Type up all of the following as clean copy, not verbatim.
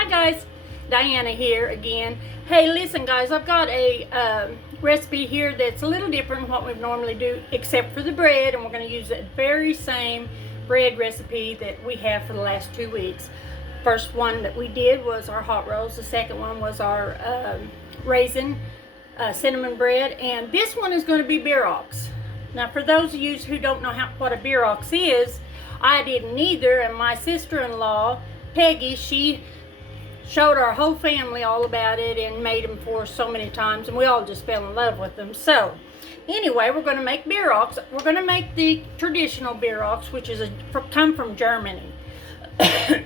Hi guys, Diana here again. Hey, listen guys, I've got a recipe here that's a little different from what we normally do, except for the bread, and we're going to use the very same bread recipe that we have for the last 2 weeks. First one that we did was our hot rolls. The second one was our raisin cinnamon bread, and this one is going to be bierocks. Now, for those of you who don't know what a bierocks is, I didn't either, and my sister-in-law Peggy, she showed our whole family all about it and made them for us so many times, and we all just fell in love with them. So anyway, we're going to make bierocks. We're going to make the traditional bierocks, which is come from Germany. The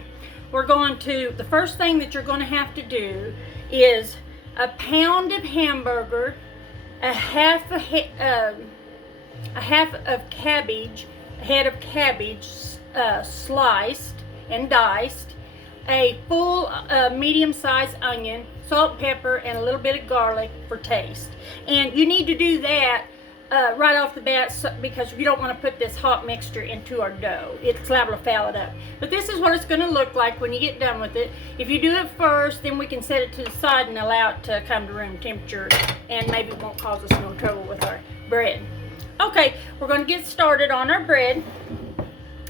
first thing that you're going to have to do is a pound of hamburger, a head of cabbage sliced and diced, a full medium-sized onion, salt, pepper, and a little bit of garlic for taste. And you need to do that right off the bat because you don't want to put this hot mixture into our dough. It's liable to foul it up. But this is what it's going to look like when you get done with it. If you do it first, then we can set it to the side and allow it to come to room temperature, and maybe it won't cause us no trouble with our bread. Okay, we're going to get started on our bread.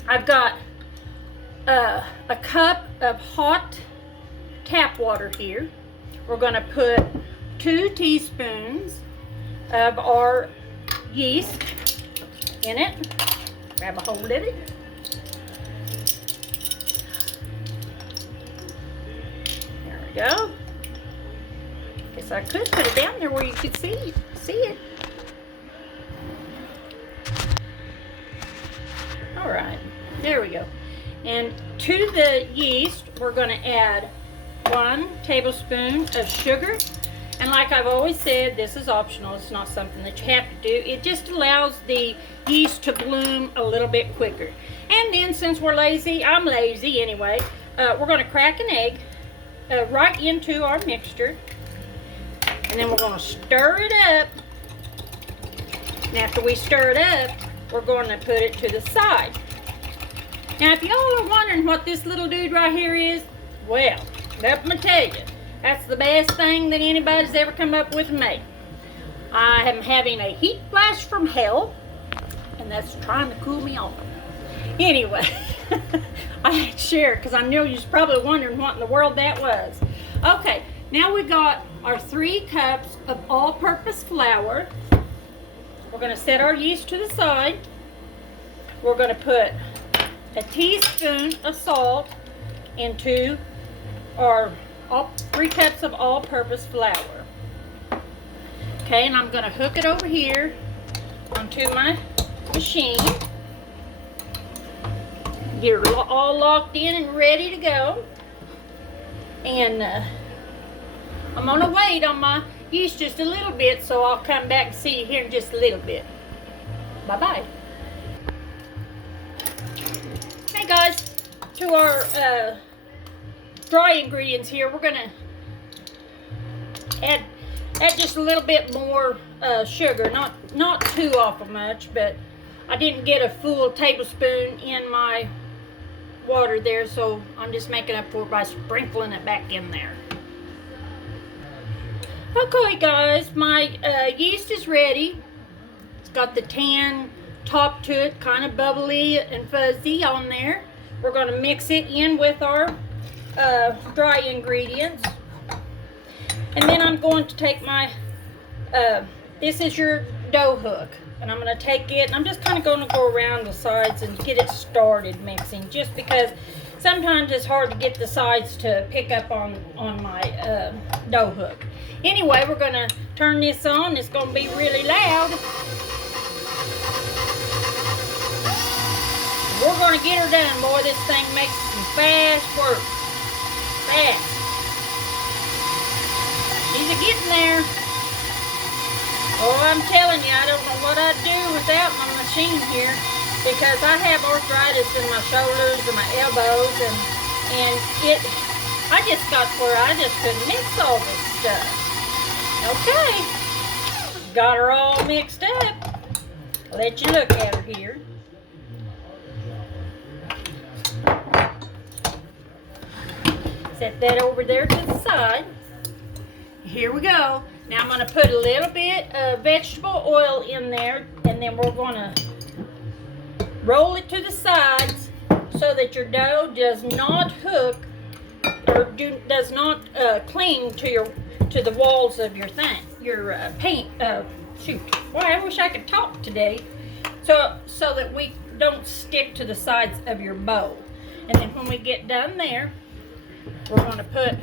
I've got a cup of hot tap water here. We're going to put 2 teaspoons of our yeast in it. Grab a hold of it. There we go. Guess I could put it down there where you could see it. All right, there we go. And to the yeast, we're going to add 1 tablespoon of sugar. And like I've always said, this is optional. It's not something that you have to do. It just allows the yeast to bloom a little bit quicker. And then since we're lazy, I'm lazy anyway, we're going to crack an egg right into our mixture. And then we're going to stir it up. And after we stir it up, we're going to put it to the side. Now, if y'all are wondering what this little dude right here is, well, let me tell you, that's the best thing that anybody's ever come up with and made. I am having a heat flash from hell, and that's trying to cool me off. Anyway, I had to share it because I know you're probably wondering what in the world that was. Okay, now we got our 3 cups of all-purpose flour. We're going to set our yeast to the side. We're going to put a teaspoon of salt into our 3 cups of all-purpose flour. Okay, and I'm going to hook it over here onto my machine. Get it all locked in and ready to go. And I'm going to wait on my yeast just a little bit, so I'll come back and see you here in just a little bit. Bye-bye. Hey guys, to our dry ingredients here, we're going to add just a little bit more sugar, not too awful much, but I didn't get a full tablespoon in my water there, so I'm just making up for it by sprinkling it back in there. Okay guys, my yeast is ready. It's got the tan top to it, kind of bubbly and fuzzy on there. We're going to mix it in with our dry ingredients. And then I'm going to take my, this is your dough hook. And I'm going to take it, and I'm just kind of going to go around the sides and get it started mixing, just because sometimes it's hard to get the sides to pick up on my dough hook. Anyway, we're going to turn this on. It's going to be really loud. We're going to get her done, boy. This thing makes some fast work. Fast. She's getting there. Oh, I'm telling you, I don't know what I'd do without my machine here, because I have arthritis in my shoulders and my elbows, and I just got where I just couldn't mix all this stuff. Okay, got her all mixed up. I'll let you look at her here. Set that over there to the side. Here we go. Now I'm going to put a little bit of vegetable oil in there, and then we're going to roll it to the sides so that your dough does not hook or does not cling to the walls of your paint. Shoot, boy, I wish I could talk today. So that we don't stick to the sides of your bowl. And then when we get done there, we're going to put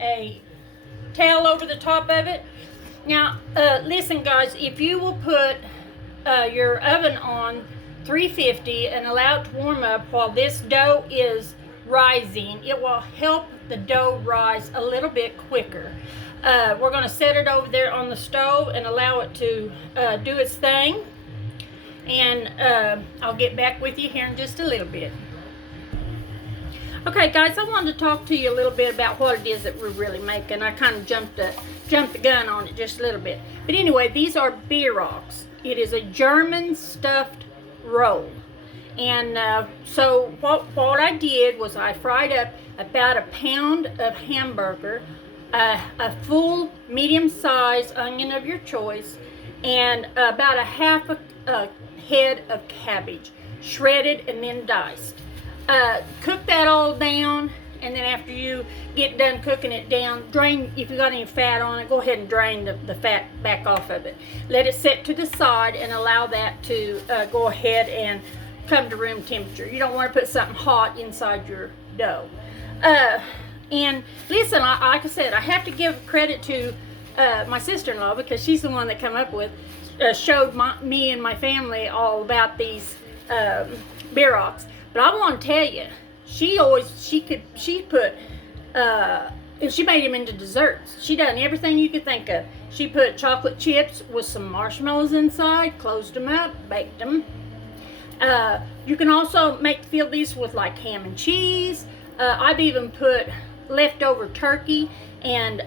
a towel over the top of it. Now, listen guys, if you will put your oven on 350 and allow it to warm up while this dough is rising, it will help the dough rise a little bit quicker. We're going to set it over there on the stove and allow it to do its thing. And I'll get back with you here in just a little bit. Okay guys, I wanted to talk to you a little bit about what it is that we're really making. I kind of jumped the gun on it just a little bit. But anyway, these are bierocks. It is a German stuffed roll. And so what I did was I fried up about a pound of hamburger, a full medium-sized onion of your choice, and about a half a head of cabbage, shredded and then diced. Cook that all down, and then after you get done cooking it down, drain, if you got any fat on it, go ahead and drain the fat back off of it. Let it set to the side and allow that to go ahead and come to room temperature. You don't want to put something hot inside your dough. And listen, like I said, I have to give credit to my sister-in-law, because she's the one that come up with, showed me and my family all about these bierocks. But I want to tell you, she put, and she made them into desserts. She done everything you could think of. She put chocolate chips with some marshmallows inside, closed them up, baked them. You can also fill these with like ham and cheese. I've even put leftover turkey and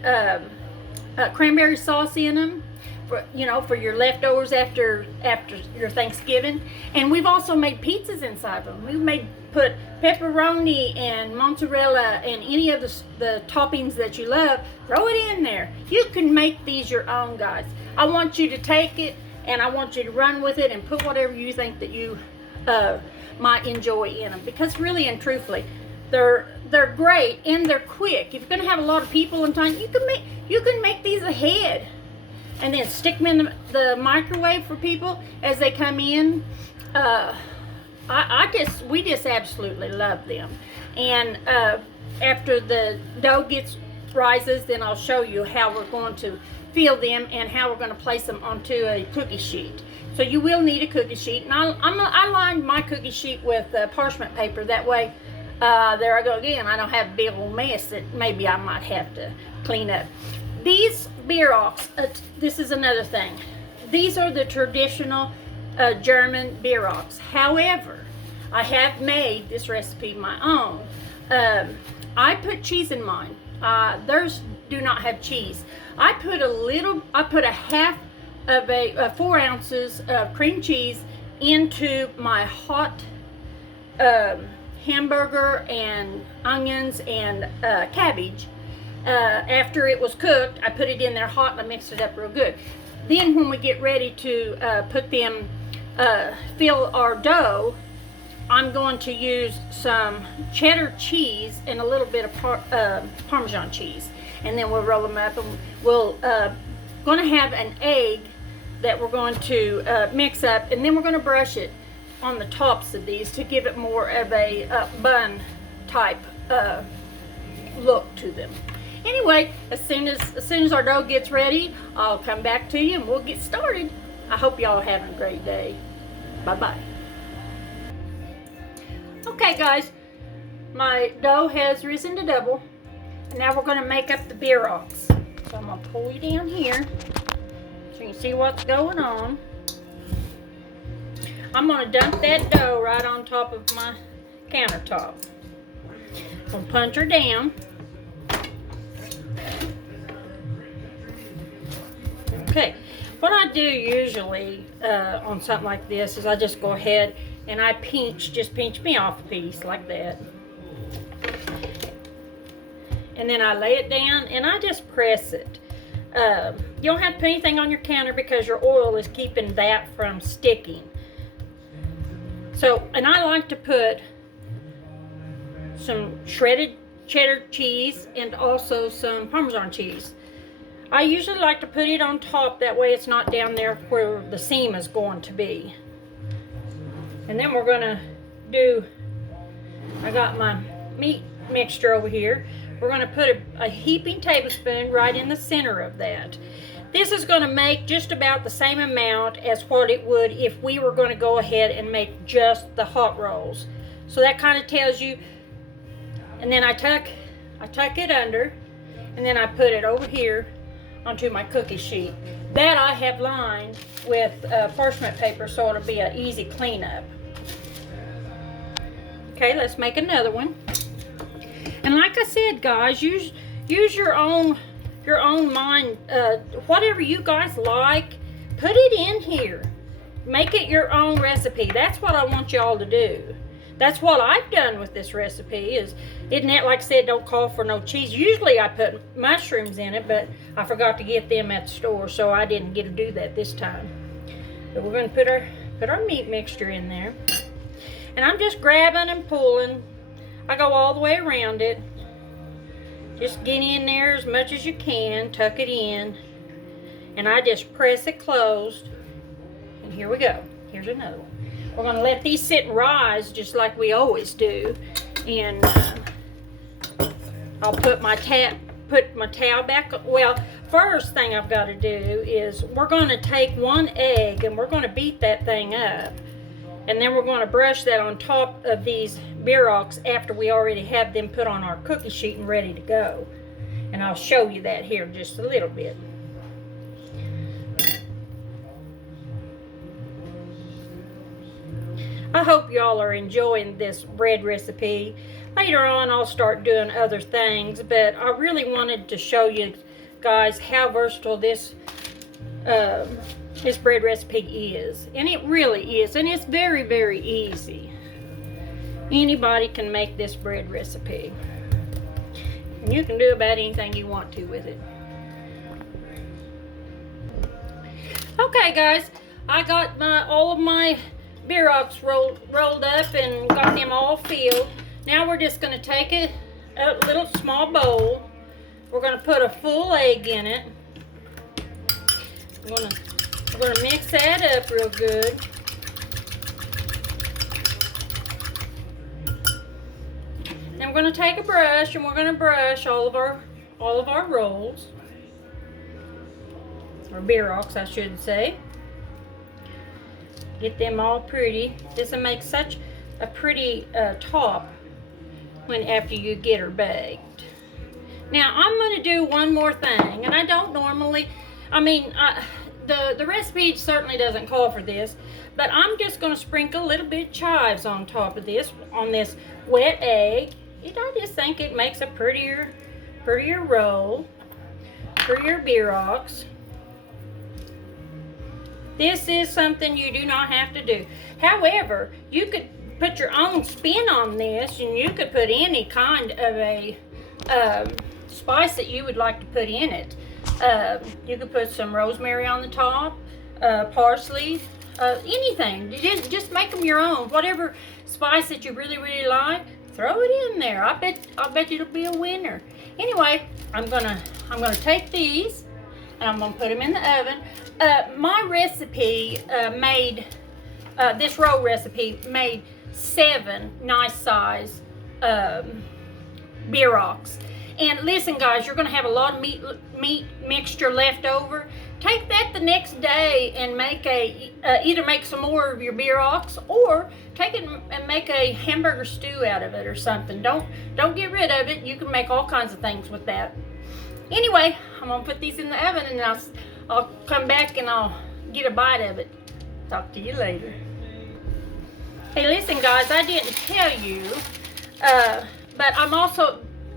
cranberry sauce in them, for your leftovers after your Thanksgiving. And we've also made pizzas inside them. We've put pepperoni and mozzarella and any of the toppings that you love. Throw it in there. You can make these your own, guys. I want you to take it and I want you to run with it and put whatever you think that you might enjoy in them, because really and truthfully, they're great and they're quick. If you're going to have a lot of people in time, you can make these ahead and then stick them in the microwave for people as they come in. We just absolutely love them. And after the dough rises, then I'll show you how we're going to fill them and how we're going to place them onto a cookie sheet. So you will need a cookie sheet, and I lined my cookie sheet with parchment paper. That way, there I go again, I don't have a big old mess that maybe I might have to clean up. These bierocks, this is another thing. These are the traditional German bierocks. However, I have made this recipe my own. I put cheese in mine. Theirs do not have cheese. I put a half of 4 ounces of cream cheese into my hot hamburger and onions and cabbage. After it was cooked, I put it in there hot and I mixed it up real good. Then when we get ready to fill our dough, I'm going to use some cheddar cheese and a little bit of Parmesan cheese. And then we'll roll them up, and we'll going to have an egg that we're going to mix up, and then we're going to brush it on the tops of these to give it more of a bun type look to them. Anyway, as soon as our dough gets ready, I'll come back to you and we'll get started. I hope y'all are having a great day. Bye-bye. Okay guys, my dough has risen to double, and now we're going to make up the bierocks. So I'm going to pull you down here so you can see what's going on. I'm going to dump that dough right on top of my countertop. I'm going to punch her down. Okay, what I do usually on something like this is I just go ahead and I pinch me off a piece like that. and then I lay it down and I just press it. You don't have to put anything on your counter because your oil is keeping that from sticking. So, and I like to put some shredded cheddar cheese and also some Parmesan cheese. I usually like to put it on top, that way it's not down there where the seam is going to be. And then we're gonna do, I got my meat mixture over here. We're gonna put a heaping tablespoon right in the center of that. This is gonna make just about the same amount as what it would if we were gonna go ahead and make just the hot rolls. So that kind of tells you. And then I tuck it under, and then I put it over here onto my cookie sheet. That I have lined with parchment paper, so it'll be an easy cleanup. Okay, let's make another one. And like I said, guys, use your own mind. Whatever you guys like, put it in here. Make it your own recipe. That's what I want y'all to do. That's what I've done with this recipe. Isn't it, like I said, don't call for no cheese. Usually I put mushrooms in it, but I forgot to get them at the store, so I didn't get to do that this time. But we're going to put our meat mixture in there. And I'm just grabbing and pulling. I go all the way around it. Just get in there as much as you can. Tuck it in. And I just press it closed. And here we go. Here's another one. We're going to let these sit and rise just like we always do. And I'll put my towel back. Well, first thing I've got to do is we're going to take one egg and we're going to beat that thing up. And then we're going to brush that on top of these bierocks after we already have them put on our cookie sheet and ready to go. And I'll show you that here in just a little bit. I hope y'all are enjoying this bread recipe. Later on I'll start doing other things, but I really wanted to show you guys how versatile this bread recipe is. And it really is, and it's very, very easy. Anybody can make this bread recipe. And you can do about anything you want to with it. Okay guys, I got all of my bierocks rolled up and got them all filled. Now we're just going to take a little small bowl. We're going to put a full egg in it. We're going to mix that up real good. Then we're going to take a brush and we're going to brush all of our rolls, or bierocks, I should say. Get them all pretty. This will make such a pretty top after you get her baked. Now I'm going to do one more thing, and I don't normally, the recipe certainly doesn't call for this, but I'm just going to sprinkle a little bit of chives on top of this, on this wet egg. I just think it makes a prettier roll for your bierocks. This is something you do not have to do. However, you could put your own spin on this, and you could put any kind of a spice that you would like to put in it. You could put some rosemary on the top, parsley, anything. Just make them your own. Whatever spice that you really, really like, throw it in there. I bet it'll be a winner. Anyway, I'm gonna take these and I'm gonna put them in the oven. My recipe this roll recipe made 7 nice size bierocks. And listen guys, you're going to have a lot of meat mixture left over. Take that the next day and make either make some more of your bierocks, or take it and make a hamburger stew out of it or something. Don't get rid of it. You can make all kinds of things with that. Anyway, I'm going to put these in the oven, and I'll come back and I'll get a bite of it. Talk to you later. Hey, listen guys, I didn't tell you, but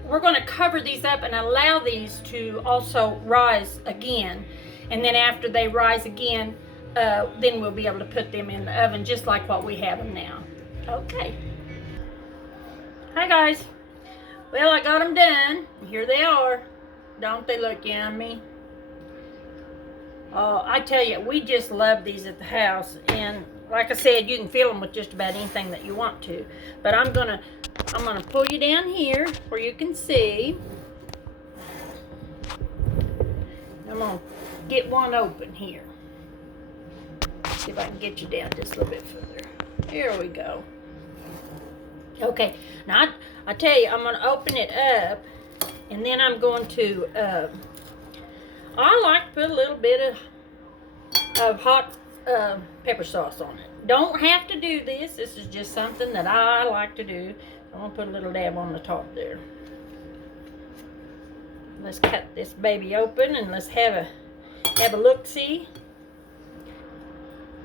we're going to cover these up and allow these to also rise again. And then after they rise again, then we'll be able to put them in the oven just like what we have them now. Okay. Hi guys. Well, I got them done. here they are. Don't they look yummy? Oh, I tell you, we just love these at the house. And like I said, you can fill them with just about anything that you want to. But I'm gonna pull you down here where you can see. I'm gonna get one open here. See if I can get you down just a little bit further. Here we go. Okay, now I tell you, I'm gonna open it up, and then I'm going to. I like to put a little bit of hot pepper sauce on it. Don't have to do this. This is just something that I like to do. I'm gonna put a little dab on the top there. Let's cut this baby open and let's have a look-see.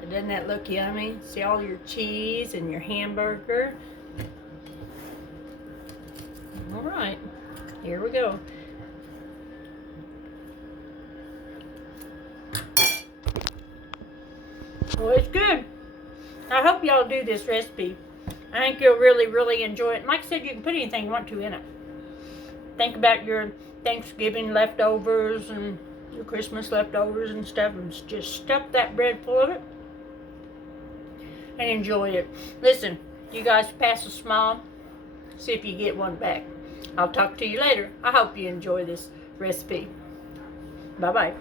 Doesn't that look yummy? See all your cheese and your hamburger. All right, here we go. Well, it's good. I hope y'all do this recipe. I think you'll really, really enjoy it. And like I said, you can put anything you want to in it. Think about your Thanksgiving leftovers and your Christmas leftovers and stuff, and just stuff that bread full of it and enjoy it. Listen, you guys pass a smile. See if you get one back. I'll talk to you later. I hope you enjoy this recipe. Bye-bye.